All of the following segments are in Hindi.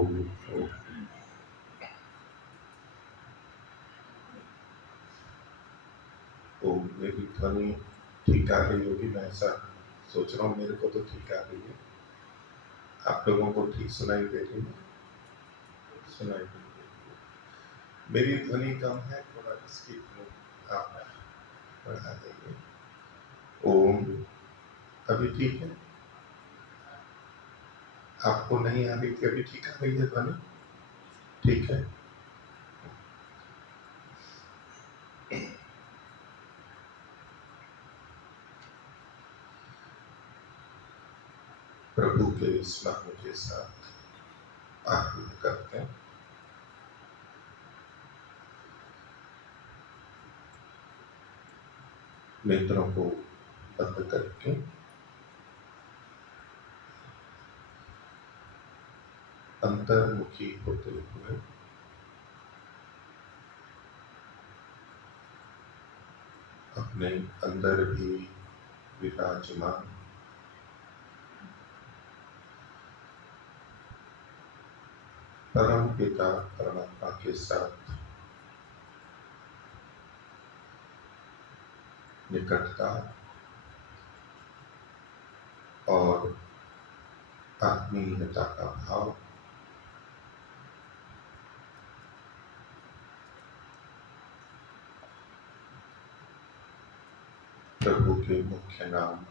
ओम ओम। ओम। मेरी ध्वनि ठीक आ रही होगी, मैं ऐसा सोच रहा हूँ। मेरे को तो ठीक आ रही है। आप लोगों को ठीक सुनाई दे रही है? सुनाई दे रही है। मेरी ध्वनि कम है, थोड़ा इसकी आप बढ़ा देंगे। ओम। अभी ठीक है? आपको नहीं आ रही थी, अभी ठीक आ रही है ध्वनि? ठीक है। प्रभु के स्मरण के साथ आरंभ करते हैं। नेत्रों को बंद करके अंतर्मुखी होते हुए अपने अंदर भी विराजमान परम पिता परमात्मा के साथ निकटता और आत्मीयता का भाव प्रभु के मुख्य नाम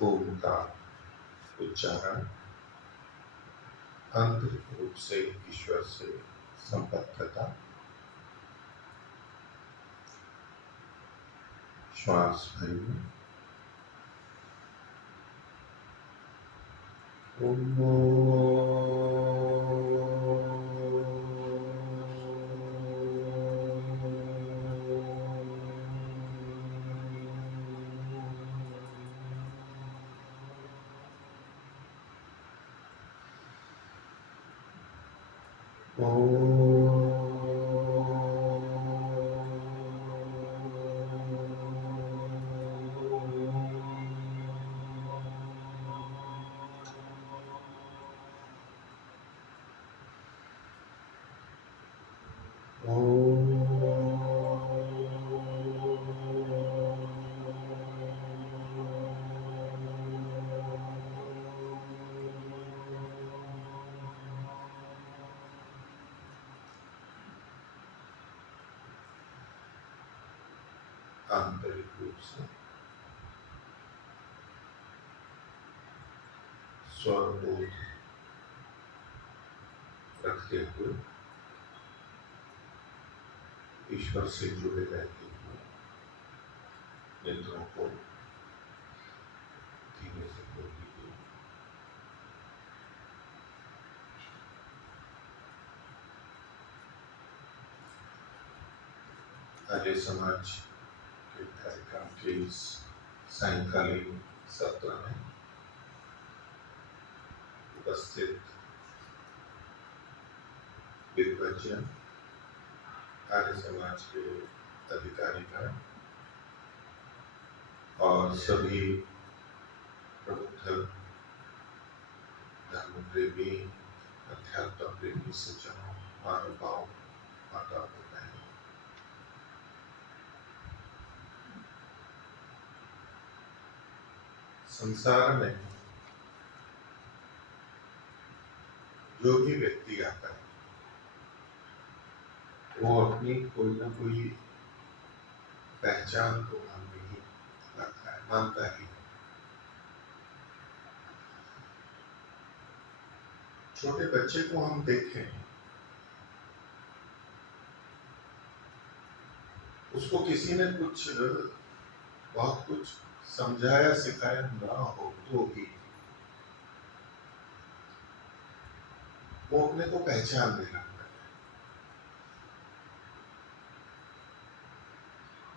ओम का उच्चारण आंतरिक रूप से ईश्वर से संबद्धता, श्वास भरिए। आंतरिक रूप से स्वबोध रखते हुए ईश्वर से जुड़े रहते हुए नेत्रों को धीरे से खोल लीजिए। आर्य समाज के कार्यक्रम के इस सायंकालीन सत्र में उपस्थित विद्वजन, आर्य समाज के अधिकारीगण और सभी प्रबुद्ध धर्म प्रेमी, अध्यात्म प्रेमी सज्जनों, मानवताओं, माता बहनों, संसार में जो भी व्यक्ति आता है वो अपनी कोई ना कोई पहचान को मानने ही लगता है, मानता ही। छोटे बच्चे को हम देखें, उसको किसी ने बहुत कुछ समझाया सिखाया ना हो तो भी वो अपने को पहचानने लगता है,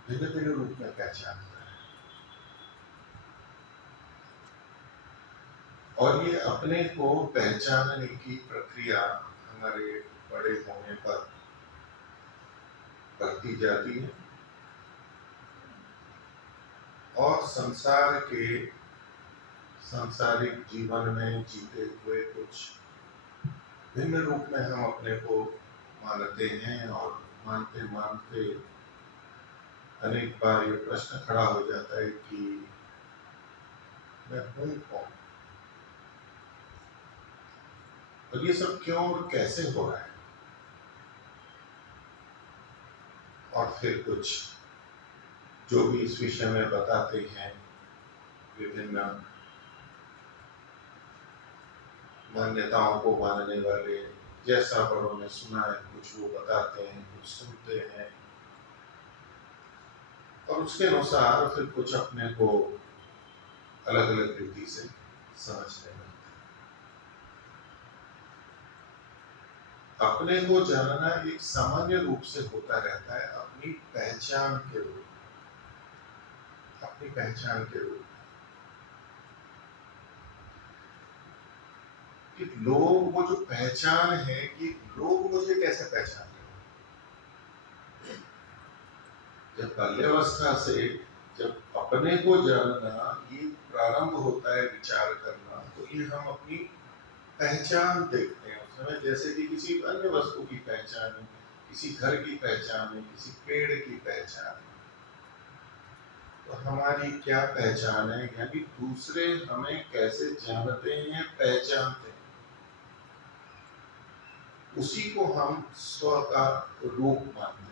भिन्न भिन्न रूप में पहचानता है। और ये अपने को पहचानने की प्रक्रिया हमारे बड़े होने पर बढ़ती जाती है और संसार के सांसारिक जीवन में जीते हुए कुछ भिन्न रूप में हम अपने को मानते हैं, और मानते मानते अनेक बार ये प्रश्न खड़ा हो जाता है कि मैं हूं कौन, और ये सब क्यों और कैसे हो रहा है। और फिर कुछ जो भी इस विषय में बताते हैं, विभिन्न मान्यताओं को मानने वाले, जैसा बड़ों ने सुना है कुछ वो बताते हैं, कुछ सुनते हैं, और उसके अनुसार फिर कुछ अपने को अलग अलग रीति से समझने लगते हैं। अपने को जानना एक सामान्य रूप से होता रहता है अपनी पहचान के रूप, अपनी पहचान के रूप कि लोग, वो जो पहचान है कि लोग मुझे कैसे पहचान रहे। जब बाल्यावस्था से जब अपने को जानना ये प्रारंभ होता है, विचार करना, तो ये हम अपनी पहचान देखते हैं उस समय, जैसे कि किसी अन्य वस्तु की पहचान है, किसी घर की पहचान है, किसी पेड़ की पहचान है। तो हमारी क्या पहचान है, यानी दूसरे हमें कैसे जानते हैं, पहचानते हैं, उसी को हम स्व का रूप मानते हैं।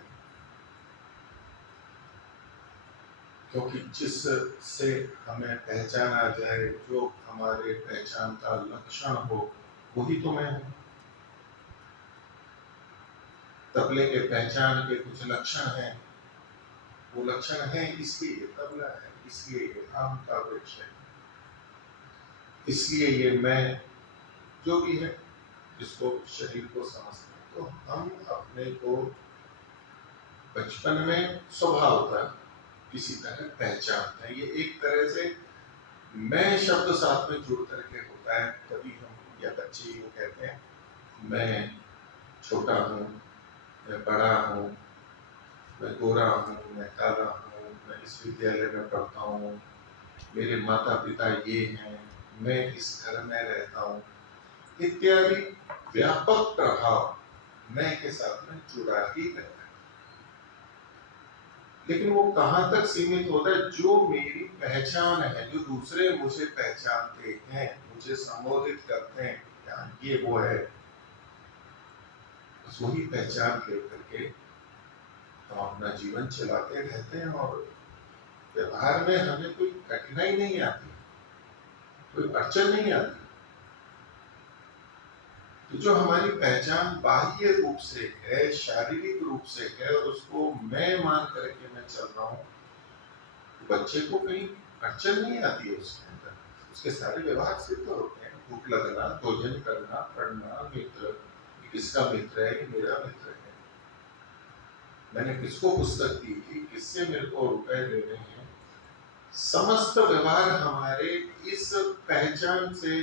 क्योंकि जिससे हमें पहचाना जाए, जो हमारे पहचान का लक्षण हो, वही तो मैं हूं। तबले के पहचान के कुछ लक्षण हैं, वो लक्षण है इसलिए ये तबला है, इसलिए ये आम का वृक्ष है, इसलिए ये मैं जो भी है, जिसको शरीर को समझते हैं। तो हम अपने को बचपन में स्वभावतः किसी तरह पहचानते हैं। ये एक तरह से मैं शब्द साथ में जुड़ करके होता है। कभी हम या बच्चे यूँ कहते हैं, मैं छोटा हूँ, मैं बड़ा हूँ, मैं गोरा हूँ, मैं काला हूँ, मैं इस विद्यालय में पढ़ता हूँ, मेरे माता पिता ये हैं, मैं इस घर में रहता हूँ, इत्यादि व्यापक प्रभाव मैं के साथ में जुड़ा ही रहता है। लेकिन वो कहाँ तक सीमित होता है, जो मेरी पहचान है, जो दूसरे मुझे पहचानते हैं, मुझे संबोधित करते हैं, ये वो है, बस वही पहचान लेकर के हम अपना जीवन चलाते रहते हैं, और व्यवहार में हमें कोई कठिनाई नहीं आती, कोई अड़चन नहीं आती। तो जो हमारी पहचान बाह्य रूप से है, शारीरिक रूप से है, और उसको मैं मान करके मैं चल रहा हूँ, बच्चे को कहीं अड़चन नहीं आती है उसके अंदर, उसके सारे व्यवहार सिद्ध होते हैं। भूख लगना, भोजन करना, पढ़ना, मित्र, किसका मित्र है, मेरा मित्र है, मैंने किसको पुस्तक दी थी, किससे मेरे को रुपए लेने हैं, समस्त व्यवहार हमारे इस पहचान से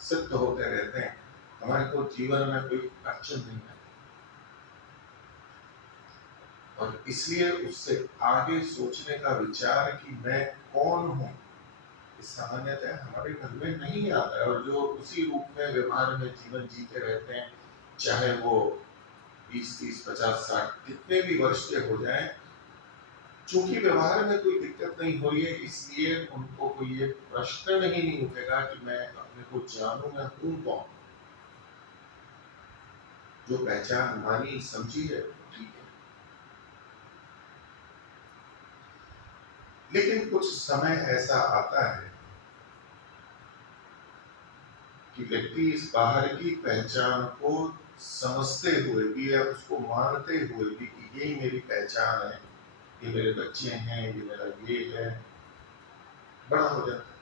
सिद्ध होते रहते हैं। हमारे को जीवन में कोई अड़चन नहीं है, और इसलिए उससे आगे सोचने का विचार कि मैं कौन हूँ, सामान्यतः हमारे घर में नहीं आता है। और जो उसी रूप में व्यवहार में जीवन जीते रहते हैं, चाहे वो 20, 30, 50, 60 कितने भी वर्ष के हो जाएं, चूंकि व्यवहार में कोई दिक्कत नहीं हो रही है, इसलिए उनको कोई ये प्रश्न नहीं उठेगा कि मैं अपने को जानूं, मैं हूं कौन। जो पहचान मानी समझी है ठीक है, लेकिन कुछ समय ऐसा आता है कि व्यक्ति इस बाहर की पहचान को समझते हुए भी या उसको मानते हुए भी कि यही मेरी पहचान है, ये मेरे बच्चे हैं, ये मेरा ये है, बड़ा हो जाता है।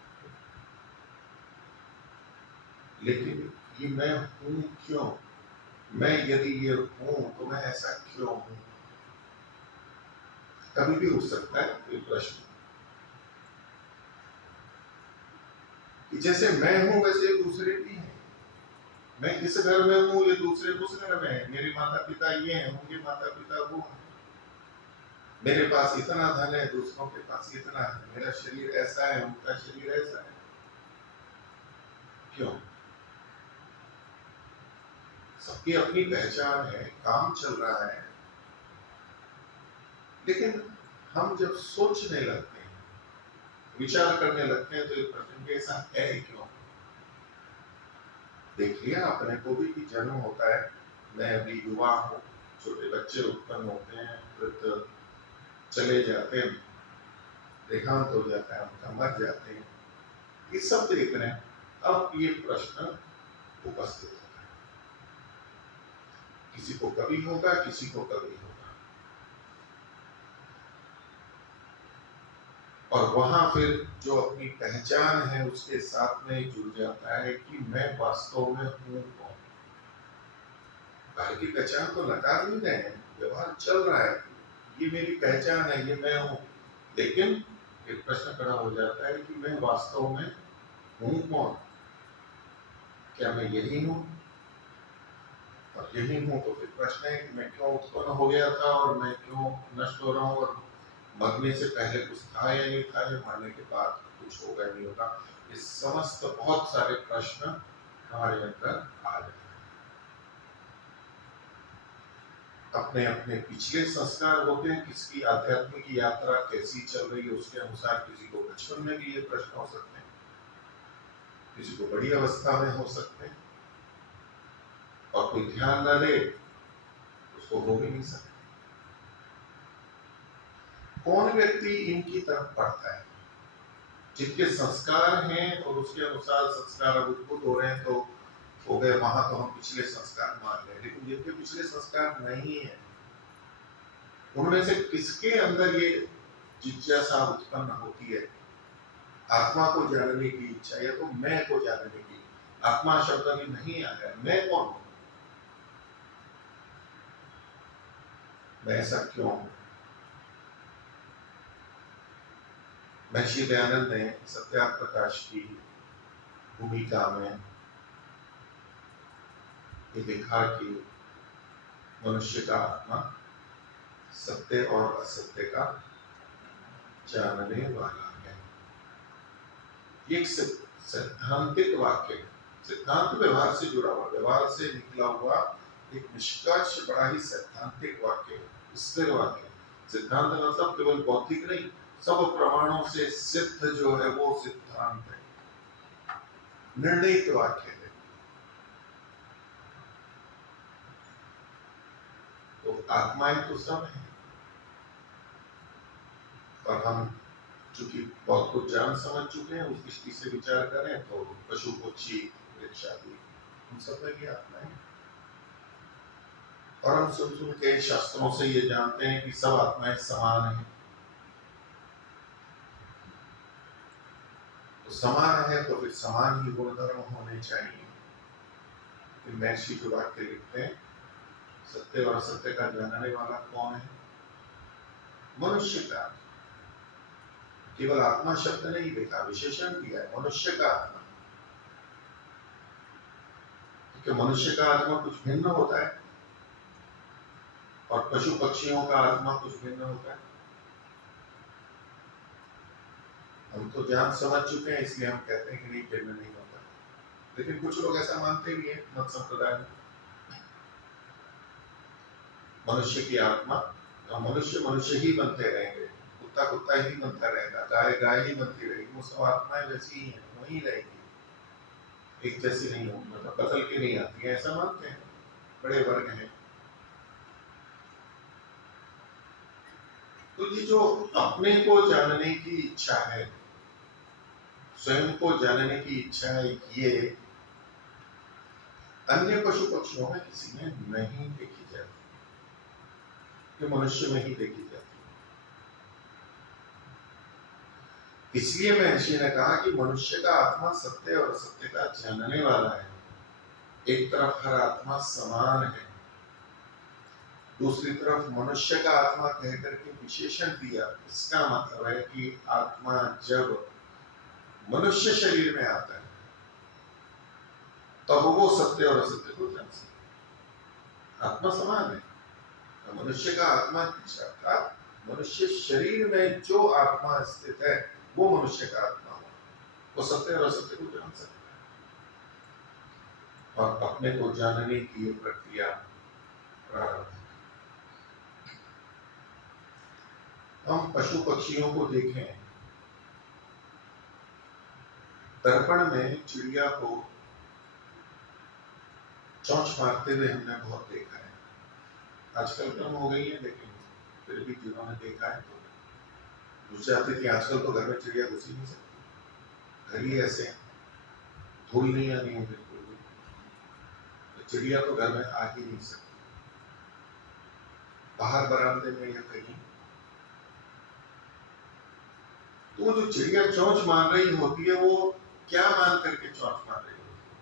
लेकिन ये मैं हूं क्यों, मैं यदि ये हूं तो मैं ऐसा क्यों हूं, कभी भी उठ सकता है ये प्रश्न कि जैसे मैं हूं वैसे दूसरे भी हैं। मैं इस घर में हूं, ये दूसरे उस घर में है, मेरे माता पिता ये हैं, उनके माता पिता वो हैं, मेरे पास इतना धन है, दूसरों के पास इतना है, मेरा शरीर ऐसा है, उनका शरीर ऐसा है। क्यों? सबकी अपनी पहचान है, काम चल रहा है, लेकिन हम जब सोचने लगते हैं, विचार करने लगते हैं, तो एक प्रश्न के ऐसा है क्यों? देखिए, अपने को भी जन्म होता है, मैं अभी युवा हूँ, छोटे बच्चे उत्पन्न होते हैं, वृद्ध चले जाते हैं, देहांत हो जाता है, उनका मर जाते हैं, ये सब देख रहे हैं। अब ये प्रश्न उपस्थित होता है, किसी को कभी होगा, किसी को कभी होगा, और वहां फिर जो अपनी पहचान है उसके साथ में जुड़ जाता है कि मैं वास्तव में हूं कौन। बाहर की पहचान को नकार नहीं रहे हैं, व्यवहार चल रहा है, ये मेरी पहचान है, ये मैं हूं, लेकिन एक प्रश्न खड़ा हो जाता है कि मैं वास्तव में हूं कौन? क्या मैं यही हूं? और यही हूं तो फिर प्रश्न है कि मैं क्यों उत्पन्न हो गया था और मैं क्यों नष्ट हो रहा हूं, और मरने से पहले कुछ था या नहीं था, या मरने के बाद कुछ होगा नहीं होगा। ये समस्त बहुत सारे प्रश्न हमारे अंदर आ जाते हैं। अपने अपने पिछले संस्कार होते हैं, किसकी आध्यात्मिक यात्रा कैसी चल रही है उसके अनुसार किसी को बचपन में भी ये प्रश्न हो सकते हैं, किसी को बड़ी अवस्था में हो सकते हैं, और कोई ध्यान न दे उसको हो भी नहीं सकता। कौन व्यक्ति इनकी तरफ बढ़ता है? जिनके संस्कार हैं और उसके अनुसार संस्कार अब उद्भुत हो रहे हैं तो हो गए, वहां तो हम पिछले संस्कार मान रहे हैं, लेकिन जिनके पिछले संस्कार नहीं है, उनमें से किसके अंदर ये जिज्ञासा उत्पन्न होती है, आत्मा को जानने की इच्छा, या तो मैं को जानने की? आत्मा शब्द अभी नहीं आया, मैं कौन हूं, मैं ऐसा क्यों हूं? महर्षि दयानंद ने सत्यार्थ प्रकाश की भूमिका में ये देखा कि मनुष्य का आत्मा सत्य और असत्य का जानने वाला है। ये एक सैद्धांतिक वाक्य है, सिद्धांत व्यवहार से जुड़ा हुआ, व्यवहार से निकला हुआ एक निष्कर्ष, बड़ा ही सैद्धांतिक वाक्य है, स्थिर वाक्य। सिद्धांत मतलब केवल बौद्धिक नहीं, सब प्रमाणों से सिद्ध जो है वो सिद्धांत है, निर्णित वाक्य है। तो आत्माएं तो सब है, और हम चूंकि बहुत कुछ जान समझ चुके हैं, उस दृष्टि से विचार करें तो पशु पक्षी वृक्ष आदि उन सब में भी आत्माएं, और हम सुन के शास्त्रों से ये जानते हैं कि सब आत्माएं समान हैं। तो समान है तो फिर समान ही गुणधर्म होने चाहिए। फिर महर्षि जो वाक्य लिखते हैं, सत्य और असत्य का जानने वाला कौन है? मनुष्य का। केवल आत्मा शब्द नहीं देखा, विशेषण दिया है, मनुष्य का आत्मा। क्योंकि मनुष्य का आत्मा कुछ भिन्न होता है और पशु पक्षियों का आत्मा कुछ भिन्न होता है। हम तो जान समझ चुके हैं, इसलिए हम कहते हैं कि नहीं, भिन्न नहीं होता, लेकिन कुछ लोग ऐसा मानते भी हैं मत संप्रदाय में। मनुष्य की आत्मा, मनुष्य मनुष्य ही बनते रहेंगे, कुत्ता कुत्ता ही बनता रहेगा, गाय गाय ही बनती रहेगी, वो सब आत्माएं वैसी ही हैं, वही रहेगी, एक जैसी नहीं होगी, मतलब बदल के नहीं आती है, ऐसा मानते हैं। बड़े वर्ग हैं। तो ये जो अपने को जानने की इच्छा है, स्वयं को जानने की इच्छा है, ये अन्य पशु पक्षियों में किसी में नहीं देखी जाती, ये मनुष्य में ही देखी जाती। इसलिए महर्षि ने कहा कि मनुष्य का आत्मा सत्य और असत्य का जानने वाला है। एक तरफ हर आत्मा समान है, दूसरी तरफ मनुष्य का आत्मा कहकर के विशेषण दिया। इसका मतलब है कि आत्मा जब मनुष्य शरीर में आता है तब वो सत्य और असत्य को जान सकता। आत्मा समान है, तो मनुष्य का आत्मा अर्थात मनुष्य शरीर में जो आत्मा स्थित है वो मनुष्य का आत्मा हो, वो सत्य और असत्य को जान सकता है। और अपने को जानने की ये प्रक्रिया प्रारंभ। हम पशु पक्षियों को देखें, दर्पण में चिड़िया को चोंच मारते हुए हमने बहुत देखा है। आजकल कम हो गई है, लेकिन फिर भी जिन्होंने देखा है तो घुस जाते थे। आजकल तो घर में चिड़िया घुस ही नहीं सकती, घर ही ऐसे धूल नहीं आनी है बिल्कुल भी, तो चिड़िया तो घर में आ ही नहीं सकती। बाहर बरामदे में या कहीं, तो वो जो चिड़िया चोंच मार रही होती है, वो क्या मान करके चोंच मार रही होती है?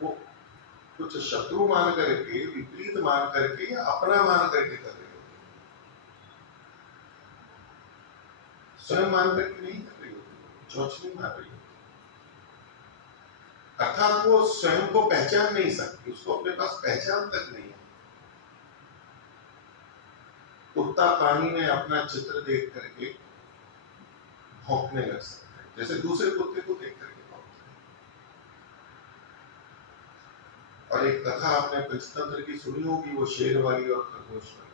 वो कुछ शत्रु मान करके, विपरीत मान करके या अपना मान करके कर रही होती है, स्वयं मान करके नहीं कर रही होती, चोंच नहीं मार रही होती। अर्थात वो स्वयं को पहचान नहीं सकती, उसको अपने पास पहचान तक नहीं है। कुत्ता पानी में अपना चित्र देख करके भौंकने लग सकता है, जैसे दूसरे कुत्ते को देख करके भौंकता है। और एक कथा आपने पंचतंत्र की सुनी होगी, वो शेर वाली और खरगोश वाली।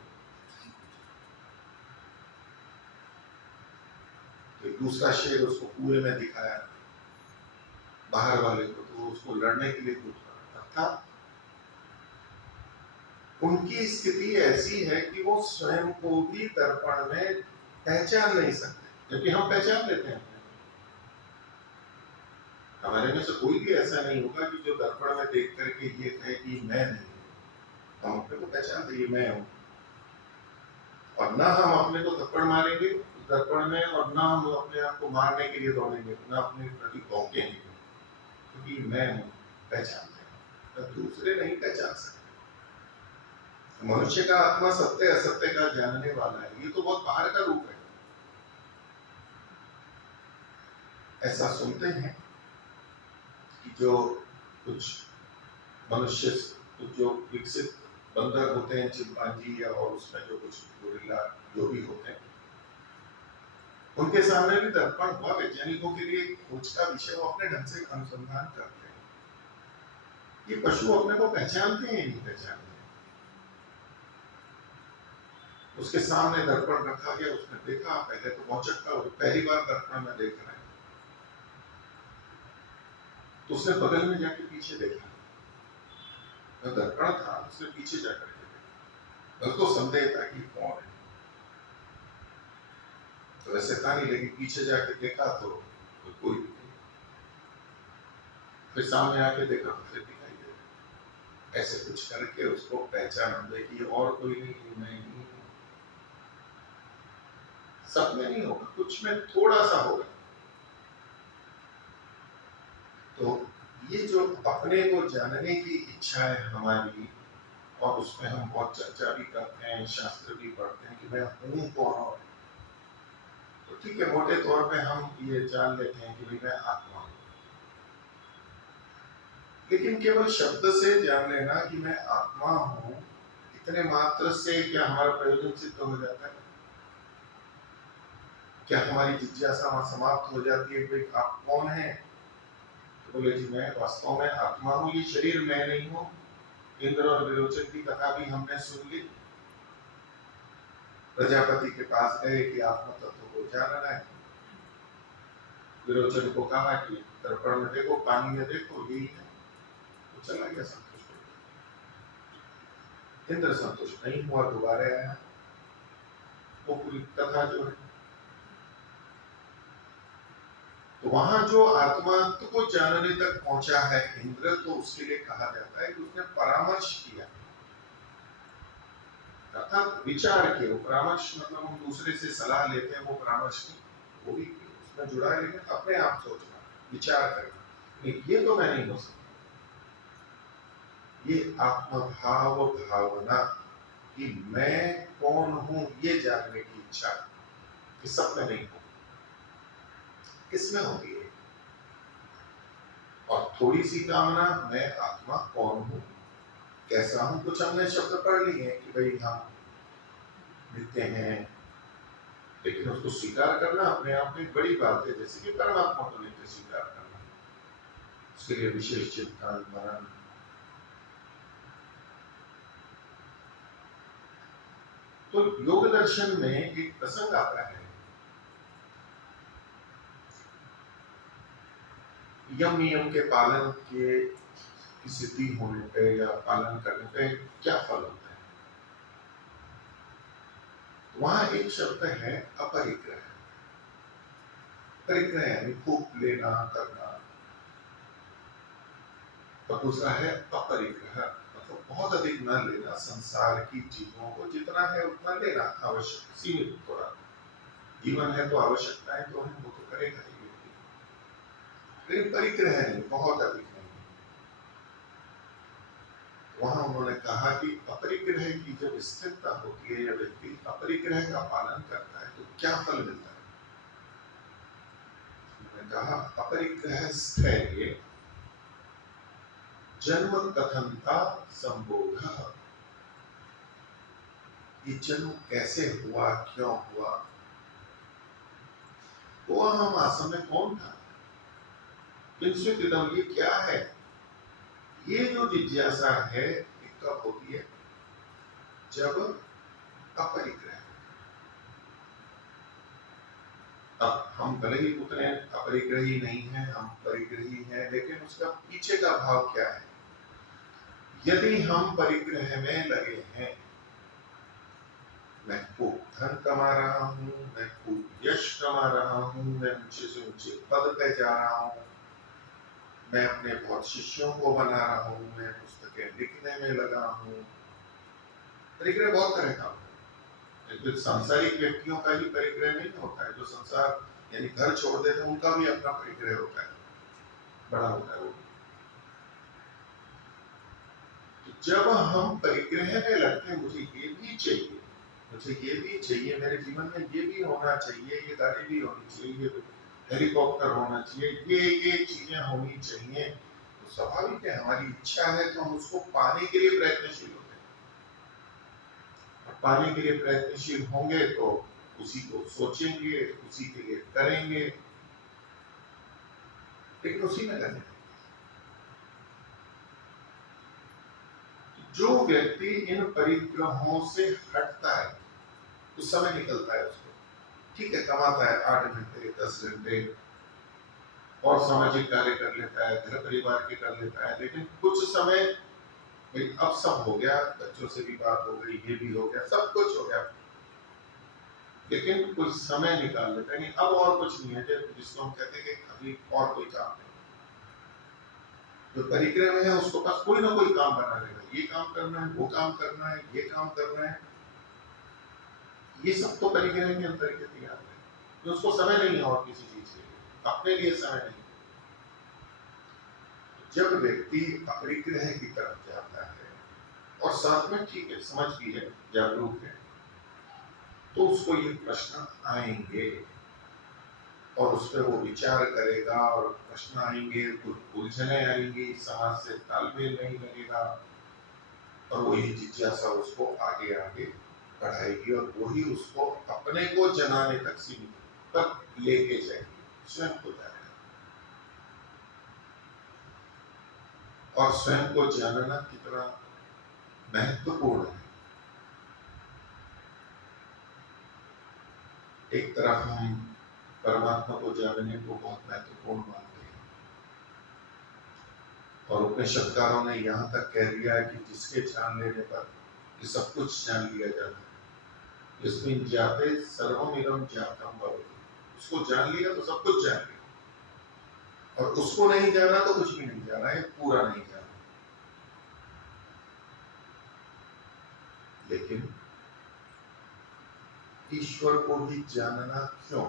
तो दूसरा शेर उसको कुएं में दिखाया बाहर वाले को, तो उसको लड़ने के लिए कूद पड़ा। अर्थात उनकी स्थिति ऐसी है कि वो स्वयं को भी दर्पण में पहचान नहीं सकते, क्योंकि हम पहचान लेते हैं। हमारे में से कोई भी ऐसा नहीं होगा कि जो दर्पण में देख करके ये कहे कि मैं नहीं, हम अपने को पहचानते ये मैं हूं। और ना हम अपने को थप्पड़ मारेंगे दर्पण में, और ना हम अपने आप को मारने के लिए दौड़ेंगे, ना अपने प्रति भौंकेंगे, क्योंकि मैं हूं, पहचानते हैं। तो दूसरे नहीं पहचान सकते। मनुष्य का आत्मा सत्य असत्य का जानने वाला है, ये तो बहुत बाहर का रूप है। ऐसा सुनते हैं कि जो कुछ मनुष्य, कुछ जो विकसित बंदर होते हैं, चिंपांजी या और उसमें जो कुछ गोरिल्ला जो भी होते हैं, उनके सामने भी दर्पण हुआ। वैज्ञानिकों के लिए खोज का विषय, वो अपने ढंग से अनुसंधान करते हैं। ये पशु अपने को पहचानते हैं, नहीं पहचानते। उसके सामने दर्पण रखा गया, उसने देखा, पहले तो बहुत चक्का हो, पहली बार दर्पण में देख रहा है, तो उसने बगल में जाके पीछे देखा, तो दर्पण था, उसने पीछे जाकर के देखा, उसको संदेह था कि कौन है, तो वैसे था नहीं, लेकिन पीछे जाके देखा तो कोई नहीं। फिर सामने आके देखा तो फिर दिखाई दे रहा, ऐसे कुछ करके उसको पहचान दे कि और कोई नहीं, मैं नहीं। सब में नहीं होगा, कुछ में थोड़ा सा होगा। तो ये जो अपने को जानने की इच्छा है हमारी, और उसमें हम बहुत चर्चा भी करते हैं, शास्त्र भी पढ़ते हैं कि मैं हूँ कौन। तो ठीक है, मोटे तौर पे हम ये जान लेते हैं कि भाई मैं आत्मा हूँ, लेकिन केवल शब्द से जान लेना कि मैं आत्मा हूँ, इतने मात्र से क्या हमारा प्रयोजन सिद्ध हो जाता है? क्या हमारी जिज्ञासा वहां समाप्त हो जाती है? भाई आप कौन है? तो बोले जी मैं वास्तव में आत्मा हूँ, ये शरीर मैं नहीं हूँ। इंद्र और विरोचन की कथा भी हमने सुन ली। प्रजापति के पास गए कि आत्म तत्व को जानना है। विरोचन को कहा कि दर्पण में देखो, पानी में देखो, यही है। तो चला गया संतुष्ट। इंद्र संतुष्ट नहीं हुआ, दोबारा आया। वो पूरी कथा जो है, तो वहां जो आत्मा को जानने तक पहुंचा है इंद्र, तो उसके लिए कहा जाता है कि उसने परामर्श किया, अर्थात विचार किया। परामर्श मतलब हम दूसरे से सलाह लेते हैं, वो परामर्श की, वो भी उसमें जुड़ा है, लेकिन अपने आप सोचना, विचार करना, नहीं ये तो मैं नहीं हो सकता। ये आत्मभाव भावना कि मैं कौन हूं, ये जानने की इच्छा, कि सब में नहीं हो, किसमें होती है? और थोड़ी सी कामना, मैं आत्मा कौन हूं, कैसा हूं। कुछ हमने शब्द पढ़ लिए हैं कि भाई हम नित्य हैं, लेकिन उसको स्वीकार करना अपने आप में बड़ी बात है, जैसे कि परमात्मा को नित्य स्वीकार करना। उसके लिए विशेष चिंता स्मरण। तो योग दर्शन में एक प्रसंग आता है, यम नियम के पालन की सिद्धि होने पे या पालन करने पे क्या फल होता है। वहां एक शब्द है अपरिग्रह। परिग्रह यानी खूब लेना करना, और दूसरा है अपरिग्रह, मतलब बहुत अधिक न लेना, संसार की चीजों को जितना है उतना लेना, आवश्यक सीमित थोड़ा। जीवन है तो आवश्यकताएं तो है, वो तो करेगा ही, लेकिन परिग्रह नहीं, बहुत अधिक नहीं। वहां उन्होंने कहा कि अपरिग्रह की जब स्थिरता होती है या व्यक्ति अपरिग्रह का पालन करता है तो क्या फल मिलता है। उन्होंने कहा अपरिग्रह स्थैर्य जन्म कथनता संबोध। ये जन्म कैसे हुआ, क्यों हुआ, वो हम आश्रम में कौन था, किंचिदिदम, ये क्या है, ये जो जिज्ञासा है ये कब होती है, जब अपरिग्रह। अब हम भले ही उतने अपरिग्रही नहीं हैं, हम परिग्रही हैं, लेकिन उसका पीछे का भाव क्या है। यदि हम परिग्रह में लगे हैं, मैं खूब धन कमा रहा हूँ, मैं खूब यश कमा रहा हूँ, मैं ऊंचे से ऊंचे पद पे जा रहा हूँ, मैं अपने बहुत शिष्यों को बना रहा हूँ, मैं पुस्तकें लिखने में लगा हूँ। परिग्रह बहुत तरह का होता है, लेकिन सांसारिक व्यक्तियों का ही परिग्रह नहीं होता है। जो संसार यानी घर छोड़ देते हैं उनका भी अपना परिग्रह होता है, बड़ा होता है वो। तो जब हम परिग्रह में लगते हैं, मुझे ये भी चाहिए, मुझे ये भी चाहिए, मेरे जीवन में ये भी होना चाहिए, ये गाड़ी भी होनी चाहिए, ये हेलीकॉप्टर होना चाहिए, ये चीजें होनी चाहिए, तो स्वाभाविक है हमारी इच्छा है तो हम उसको पाने के लिए प्रयत्नशील होते हैं। और पाने के लिए प्रयत्नशील होंगे तो उसी को सोचेंगे, उसी के लिए करेंगे, लेकिन उसी में लगेंगे। जो व्यक्ति इन परिग्रहों से हटता है, उस समय निकलता है उसको, ठीक है, कमाता है 8 घंटे 10 घंटे और सामाजिक कार्य कर लेता है, घर परिवार के कर लेता है, लेकिन कुछ समय भाई अब सब हो गया, बच्चों से भी बात हो गई, ये भी हो गया, सब कुछ हो गया, लेकिन कुछ समय निकाल लेता है, नहीं अब और कुछ नहीं है, जिसको हम कहते हैं कि अभी और कोई काम नहीं। जो परिग्रह में है उसको पास कोई ना कोई काम बना रहेगा, ये काम करना है, वो काम करना है, ये काम करना है, ये सब तो परिग्रह के अंतर्गत ही आता है। जो उसको समय नहीं है और किसी चीज के लिए, अपने लिए समय नहीं। जब व्यक्ति अपरिग्रह की तरफ जाता है और साथ में ठीक है समझ भी है, जागरूक है, तो उसको ये प्रश्न आएंगे और उस पर वो विचार करेगा और प्रश्न आएंगे, कुछ उलझने आएंगी, समाज से तालमेल नहीं लगेगा, और वही जिज्ञासा उसको आगे आगे बढ़ाएगी और वही उसको अपने को जनाने तक सीमित तक लेके जाएगी, स्वयं को जाएगा। और स्वयं को जानना कितना महत्वपूर्ण है। एक तरफ हम परमात्मा को जानने को बहुत महत्वपूर्ण मानते हैं, और उपनिषदकारों ने यहाँ तक कह दिया है कि जिसके जान लेने पर ये सब कुछ जान लिया जाता है। जिसमें जाते सर्वमिदं ज्ञातम भवति, उसको जान लिया तो सब कुछ जान लिया, और उसको नहीं जाना तो कुछ भी नहीं जाना है, पूरा नहीं जाना। लेकिन ईश्वर को भी जानना क्यों।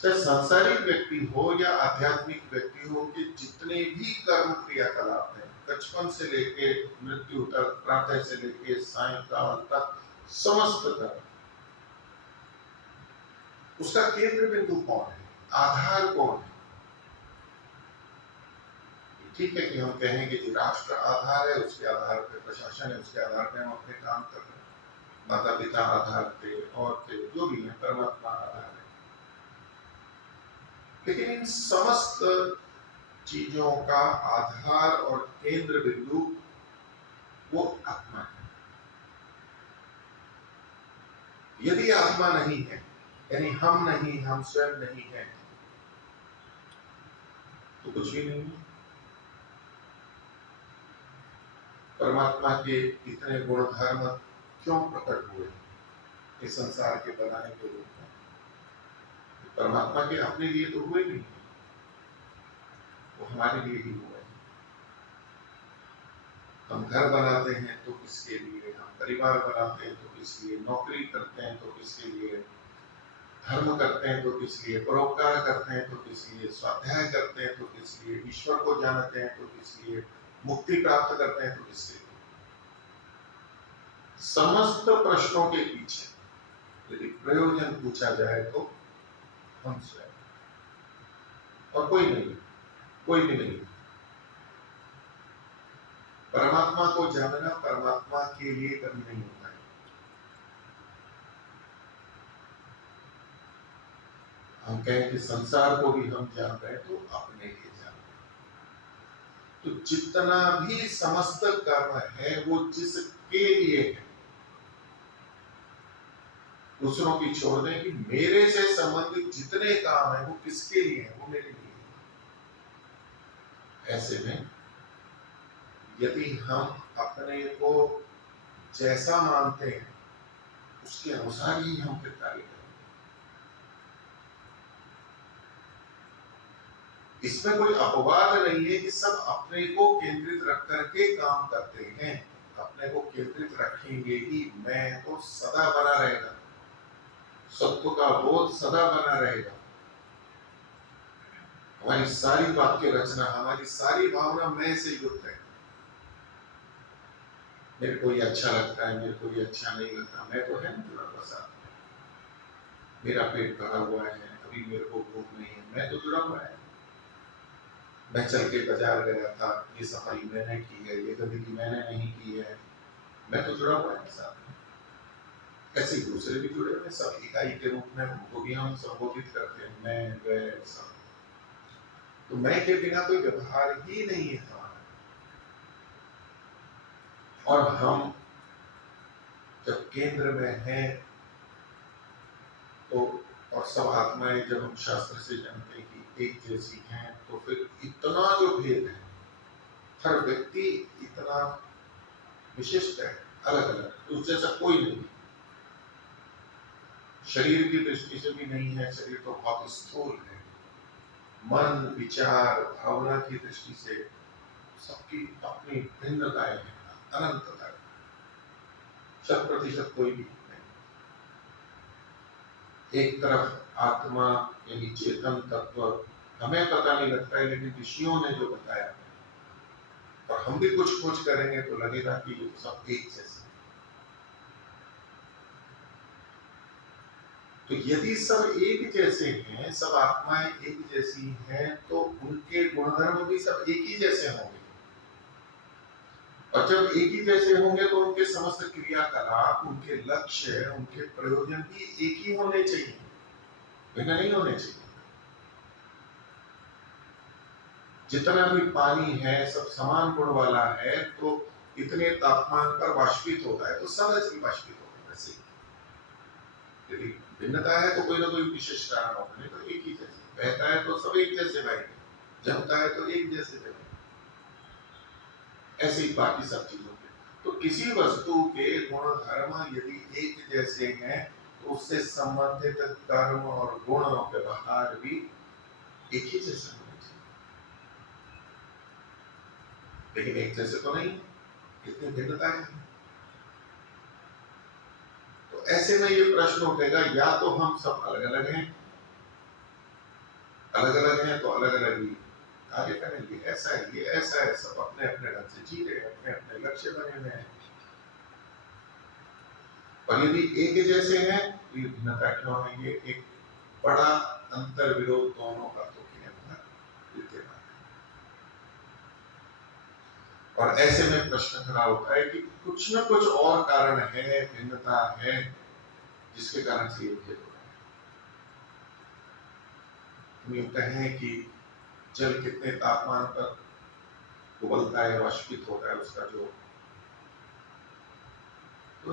चाहे सांसारिक व्यक्ति हो या आध्यात्मिक व्यक्ति हो, कि जितने भी कर्म क्रियाकलाप हैं, बचपन से लेके मृत्यु तक, प्रातः से लेके सायंकाल तक, समस्त कर्म, उसका केंद्र बिंदु कौन है, आधार कौन है। ठीक है कि हम कहें कि राष्ट्र आधार है, उसके आधार पर प्रशासन है, उसके आधार पर हम अपने काम कर रहे हैं, माता पिता आधार थे और थे, जो भी है, परमात्मा आधार है। लेकिन इन समस्त चीजों का आधार और केंद्र बिंदु वो आत्मा है। यदि आत्मा नहीं है, यानी हम नहीं, हम स्वयं नहीं है, तो कुछ भी नहीं है। परमात्मा के इतने गुण धर्म क्यों प्रकट हुए इस संसार के बनाने के रूप में? परमात्मा के अपने लिए तो हुए नहीं, वो हमारे लिए ही हुए। हम घर बनाते हैं तो किसके लिए, हम परिवार बनाते हैं तो किस लिए, नौकरी करते हैं तो किसके लिए, धर्म करते हैं तो किस लिए, परोपकार करते हैं तो किस लिए, स्वाध्याय करते हैं तो किस लिए, ईश्वर को जानते हैं तो किस लिए, मुक्ति प्राप्त करते हैं तो किस लिए। समस्त प्रश्नों के पीछे यदि प्रयोजन पूछा जाए तो हम स्वयं, और कोई नहीं, कोई भी नहीं। परमात्मा को जानना परमात्मा के लिए कभी नहीं होता है। हम कहें कि संसार को भी हम जान रहे हैं तो अपने लिए जान रहे हैं। तो जितना भी समस्त कर्म है वो जिसके लिए है, दूसरों की छोड़ दें कि मेरे से संबंधित जितने काम है वो किसके लिए है, वो मेरे लिए है। ऐसे में यदि हम अपने को जैसा मानते हैं उसके अनुसार ही हम फिर कार्य करें। इसमें कोई अपवाद नहीं है कि सब अपने को केंद्रित रख करके काम करते हैं। अपने को केंद्रित रखेंगे ही, मैं तो सदा बना रहेगा, सत्व का बोध सदा बना रहेगा, हमारी सारी वाक्य रचना, हमारी सारी भावना मैं से युक्त है। मेरे को ये अच्छा लगता है, मेरे को ये अच्छा नहीं लगता, मैं तो है ना जुड़ा हुआ साथ। मेरा पेट भरा हुआ है, अभी मेरे को भूख नहीं है, मैं तो जुड़ा हुआ है। मैं चल के बाजार गया था, ये सफाई मैंने की है, ये गंदगी मैंने नहीं की है, मैं तो जुड़ा हुआ है साथ में। ऐसे दूसरे भी जुड़े हुए, सब इकाई के रूप में उनको भी हम संबोधित करते हैं, मैं वे सब। तो मैं के बिना कोई व्यवहार ही नहीं है हमारा। और हम जब केंद्र में हैं तो, और सब आत्माएं जब हम शास्त्र से जानते हैं कि एक जैसी हैं, तो फिर इतना जो भेद है, हर व्यक्ति इतना विशिष्ट है, अलग अलग, तो उस जैसा कोई नहीं। शरीर की दृष्टि से भी नहीं है, शरीर तो बहुत स्थूल है। मन, विचार, भावना की दृष्टि से सबकी अपनी भिन्नताएं हैं, अनंतता। 100% कोई भी नहीं। एक तरफ आत्मा यानी चेतन तत्व हमें पता नहीं लगता है, लेकिन ऋषियों ने जो बताया, और हम भी कुछ खोज करेंगे तो लगेगा कि ये सब एक जैसे। तो यदि सब एक जैसे हैं, सब आत्माएं एक जैसी हैं, तो उनके गुणधर्म भी सब एक ही जैसे होंगे। और जब एक ही जैसे होंगे तो उनके समस्त क्रियाकलाप, उनके लक्ष्य, उनके प्रयोजन भी एक ही होने चाहिए, भिन्न नहीं होने चाहिए। जितना भी पानी है सब समान गुण वाला है, तो इतने तापमान पर वाष्पित होता है, तो सब ऐसे ही वाष्पित होता है। वैसे यदि भिन्नता है तो कोई ना कोई विशेष कारण होगा, नहीं तो एक ही जैसे बहता है तो सब एक जैसे बहेंगे, जमता है तो एक जैसे जमेंगे। ऐसे ही बाकी सब चीजों के, तो किसी वस्तु के गुण धर्म यदि एक जैसे हैं तो उससे संबंधित कर्म और गुण व्यवहार भी एक ही जैसे होने चाहिए। लेकिन एक जैसे तो नहीं, कितनी भिन्नता है। तो ऐसे में ये प्रश्न उठेगा, या तो हम सब अलग अलग हैं, अलग अलग हैं तो अलग अलग ही कार्य करेंगे, ऐसा है, ये ऐसा है, सब अपने अपने ढंग से जी रहे हैं, अपने अपने लक्ष्य बने हुए हैं। और यदि एक जैसे हैं तो ये भिन्नता क्यों है? ये एक बड़ा अंतर विरोध दोनों का तो विद्यमान है। और ऐसे में प्रश्न खड़ा होता है कि कुछ न कुछ और कारण है, भिन्नता है, जिसके कारण से ये भेद हो रहा है। हम यूं कहें कि जल कितने तापमान पर उबलता है, वाष्पित होता है, उसका जो, तो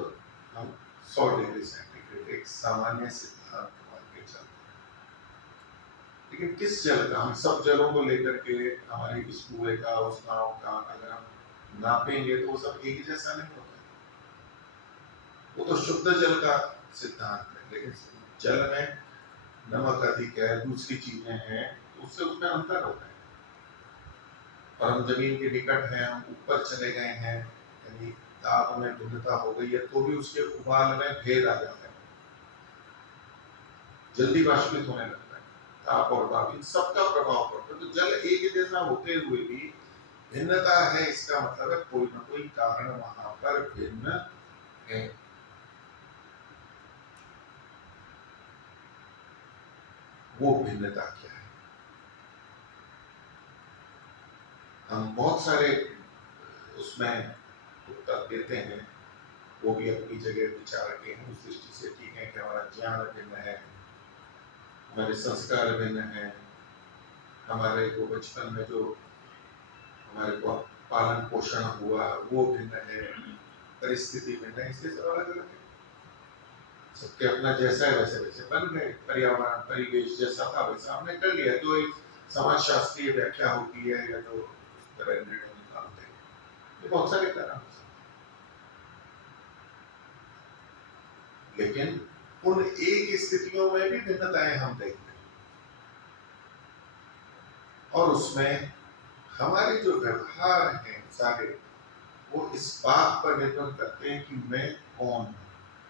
हम 100 डिग्री सेंटीग्रेड एक सामान्य सिद्धांत मान के चलते हैं। लेकिन किस जल का, हम सब जलों को लेकर के हमारी इस कुएं का, उस गांव का अगर हम नापेंगे तो वो सब एक जैसा नहीं होता। वो तो शुद्ध जल का सिद्धांत है, लेकिन जल में नमक अधिक है, दूसरी चीजें हैं, तो उससे उसमें अंतर होता है। और हम जमीन के निकट हैं, हम ऊपर चले गए हैं, यानी ताप में भिन्नता हो गई है, तो भी उसके उबाल में भेद आ जाता है, जल्दी वाष्पित होने लगता है। ताप और दाब इन सबका प्रभाव पड़ता है। तो जल एक जैसा होते हुए भी भिन्नता है, इसका मतलब है कोई ना कोई कारण वहां पर भिन्न है। वो भिन्नता क्या है? हम बहुत सारे उसमें उत्तर देते हैं, वो भी अपनी जगह विचार के हैं, उस दृष्टि से ठीक है कि हमारा ज्ञान भिन्न है, हमारे संस्कार भिन्न है, हमारे को बचपन में जो हमारे को पालन पोषण हुआ वो भिन्न है, परिस्थिति भिन्न है, इसलिए सब अलग अलग है। सबके अपना जैसा है वैसे वैसे बन गए, पर्यावरण परिवेश जैसा था वैसा हमने कर लिया। जो एक समाज शास्त्रीय व्याख्या होती है या जो उस तरह निर्णय निकालते हैं, ये बहुत सारे कारण हो सकते हैं। लेकिन उन एक स्थितियों में भी भिन्नताएं हम देखते हैं, और उसमें हमारे जो व्यवहार हैं सारे, वो इस बात पर निर्भर करते हैं कि मैं कौन हूं,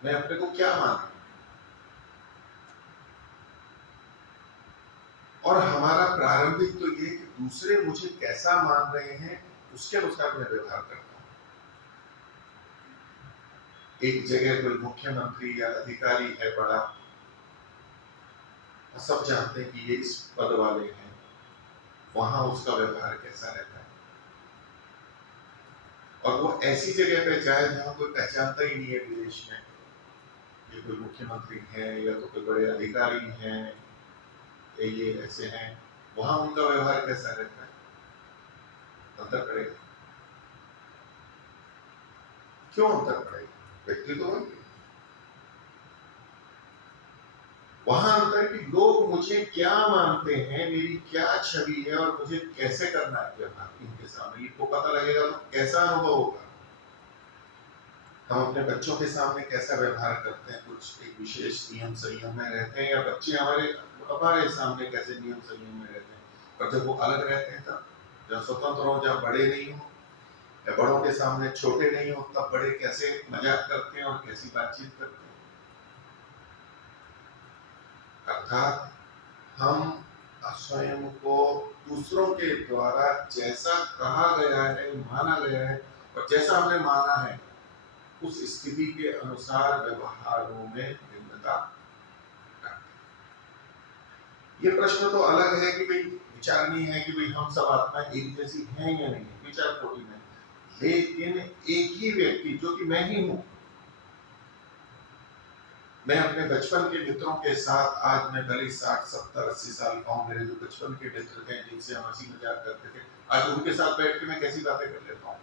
मैं अपने को क्या मान रहा हूं, और हमारा प्रारंभिक तो ये कि दूसरे मुझे कैसा मान रहे हैं उसके अनुसार मैं व्यवहार करता हूं। एक जगह कोई मुख्यमंत्री या अधिकारी है बड़ा, और सब जानते हैं कि ये इस पद वाले हैं, वहां उसका व्यवहार कैसा रहता है। और वो ऐसी जगह पे जाए जहां कोई पहचानता ही नहीं है विदेश में, ये कोई मुख्यमंत्री है या तो कोई बड़े अधिकारी हैं, ये ऐसे हैं, वहां उनका व्यवहार कैसा रहता है, अंतर पड़ेगा। क्यों अंतर पड़ेगा? व्यक्ति तो वही है। वहां अंतर कि लोग मुझे क्या मानते हैं, मेरी क्या छवि है, और मुझे कैसे करना है व्यवहार इनके सामने, इनको पता लगेगा तो कैसा अनुभव होगा। हम अपने बच्चों के सामने कैसा व्यवहार करते हैं, कुछ एक विशेष नियम संयम में रहते हैं, या बच्चे हमारे सामने कैसे नियम संयम में रहते हैं। और जब वो अलग रहते हैं, तब जब स्वतंत्र हो, जब बड़े नहीं हो, या बड़ों के सामने छोटे नहीं हो, तब बड़े कैसे मजाक करते हैं और कैसी बातचीत करते हैं। अर्थात हम स्वयं को दूसरों के द्वारा जैसा कहा गया है, माना गया है, और जैसा हमने माना है, उस स्थिति के अनुसार व्यवहारों में भिन्नता करते हैं। ये प्रश्न तो अलग है कि भाई विचार नहीं है कि भाई हम सब आत्माएं एक जैसी हैं या नहीं, विचार कोटि में। लेकिन एक ही व्यक्ति जो कि मैं ही हूं, मैं अपने बचपन के मित्रों के साथ, आज मैं भले 60, 70, 80 साल का हूं, मेरे जो बचपन के मित्र थे जिनसे हम हंसी मजाक करते थे, आज उनके साथ बैठ के मैं कैसी बातें कर लेता हूं,